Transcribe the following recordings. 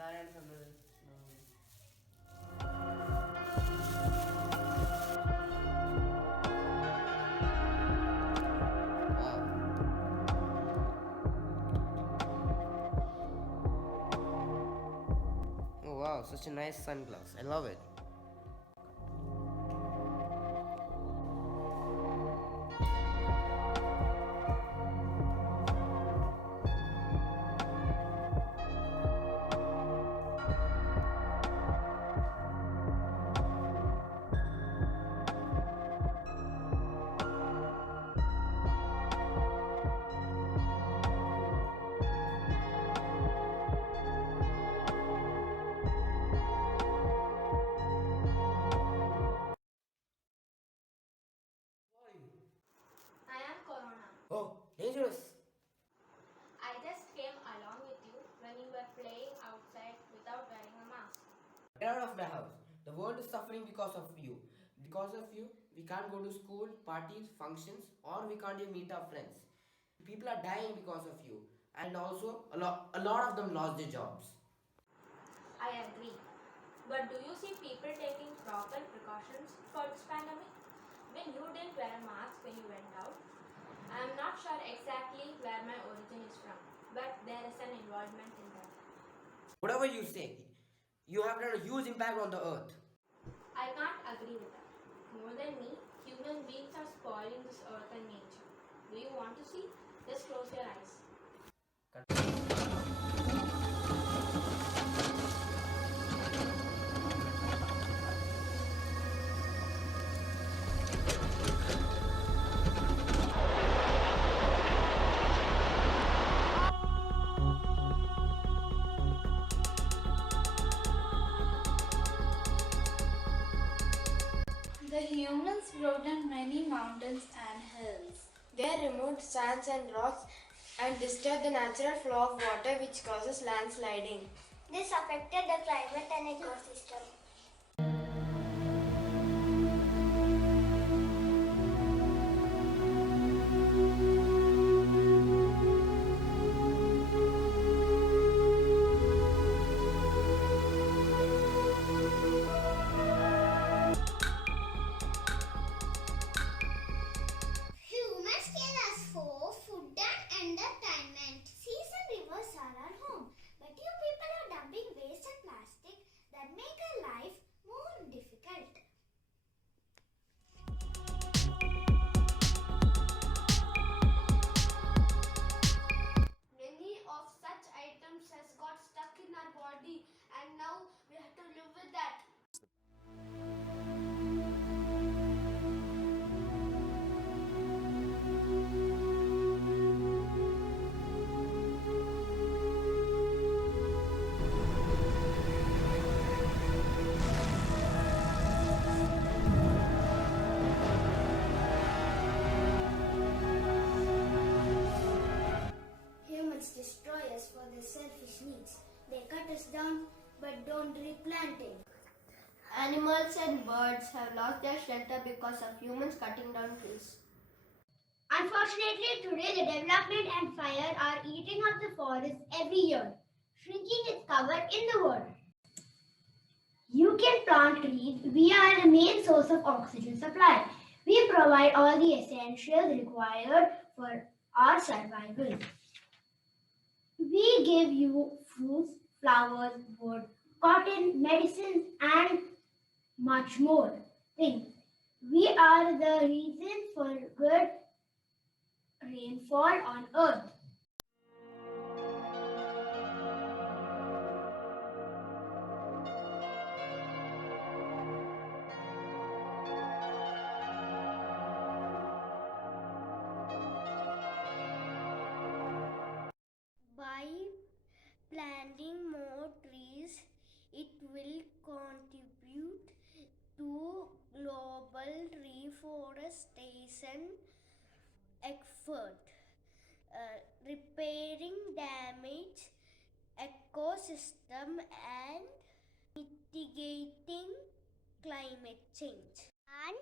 Oh wow, such a nice sunglass. I love it. I am Corona. Oh, dangerous. I just came along with you when you were playing outside without wearing a mask. Get out of my house. The world is suffering because of you. Because of you, we can't go to school, parties, functions, or we can't even meet our friends. People are dying because of you. And also, a lot of them lost their jobs. I agree. But do you see people taking proper precautions for this pandemic? When you didn't wear a mask when you went out, I am not sure exactly where my origin is from, but there is an involvement in that. Whatever you say, you have done a huge impact on the earth. I can't agree with that. More than me, human beings are spoiling this earth and nature. Do you want to see? Just close your eyes. The humans brought down many mountains and hills. They removed sands and rocks and disturbed the natural flow of water, which causes landsliding. This affected the climate and ecosystem. Humans kill us for food and entertainment. Seas and rivers are our home, but you people are dumping waste and plastic that make our life more difficult. Many of such items has got stuck in our body and now we have to live with that. Humans destroy us for their selfish needs. They cut us down but don't replant it. Animals and birds have lost their shelter because of humans cutting down trees. Unfortunately, today the development and fire are eating up the forest every year, shrinking its cover in the world. You can plant trees. We are the main source of oxygen supply. We provide all the essentials required for our survival. We give you fruits, flowers, wood, cotton, medicines, and much more things. We are the reason for good rainfall on earth. By planting more trees, it will contribute to global reforestation effort, repairing damaged ecosystem and mitigating climate change. And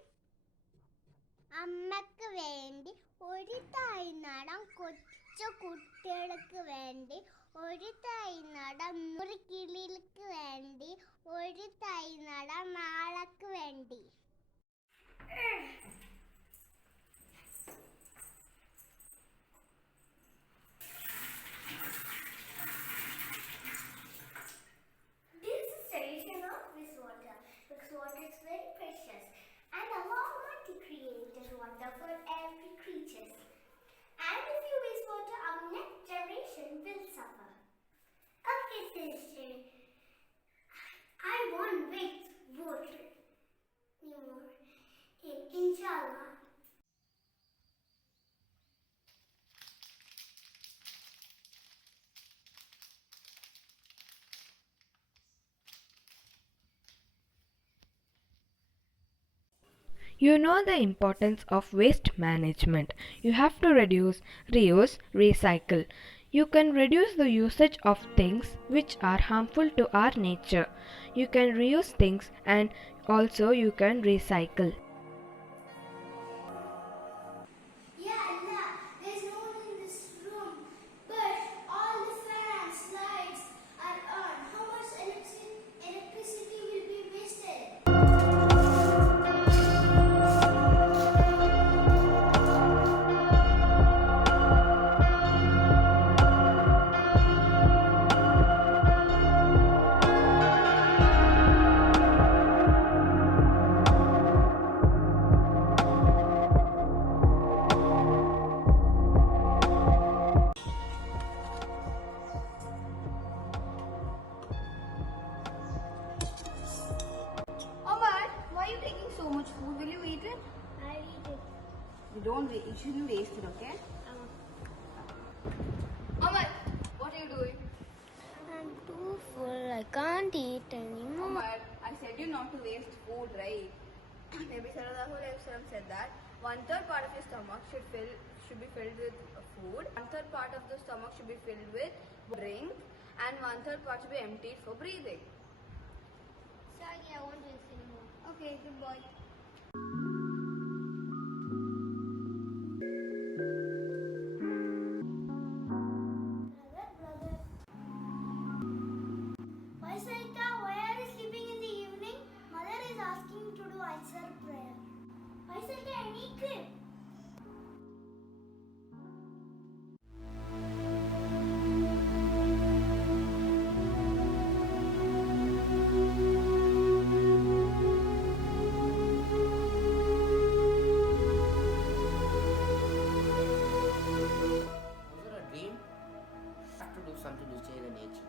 അമ്മക്ക് വേണ്ടി ഒരു തൈ നടാം കൊച്ചു കുട്ടികൾക്ക് വേണ്ടി ഒരു തൈ നടാം 100 കിളികൾ water for every creature. And if you waste water, our next generation will suffer. Okay, sister. I won't waste water anymore. Inshallah. You know the importance of waste management. You have to reduce, reuse, recycle. You can reduce the usage of things which are harmful to our nature. You can reuse things and also you can recycle. Yeah, Allah, there's no one in this room, but all the fans, lights are on. How much electricity will be wasted? Omar, why are you taking so much food? Will you eat it? I'll eat it. You don't wait. You shouldn't waste it, okay? Omar, what are you doing? I'm too full. I can't eat anymore. Omar, I said you not to waste food, right? Nabi Sallallahu Alaihi Wasallam said that 1/3 part of your stomach should be filled with food, 1/3 part of the stomach should be filled with drink, and 1/3 part should be emptied for breathing. Sorry, I won't waste anymore. Okay, good boy. Brother. Vaisaika, why are you sleeping in the evening? Mother is asking to do Isar prayer. Vaisaika, I need cream. Was it a dream? Have to do something to change the nature.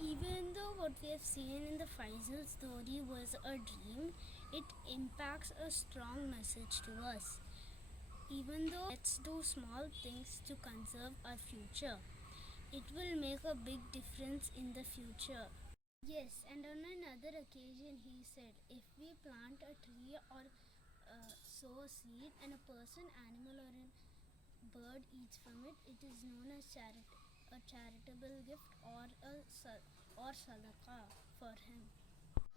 Even though what we have seen in the Faisal story was a dream, it impacts a strong message to us. Even though let's do small things to conserve our future, it will make a big difference in the future. Yes, and on another occasion he said, if we plant a tree or sow a seed and a person, animal or a bird eats from it, it is known as a charitable gift or or sadaqah for him.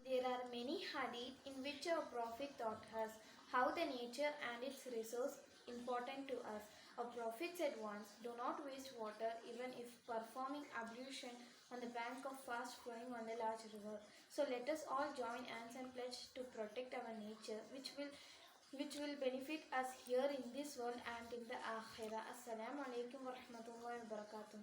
There are many hadith in which our Prophet taught us how the nature and its resource important to us. Our Prophet said once, do not waste water even if performing ablution on the bank of fast flowing on the large river. So let us all join hands and pledge to protect our nature which will benefit us here in this world and in the akhirah. Assalamu alaikum wa rahmatullahi wa barakatuh.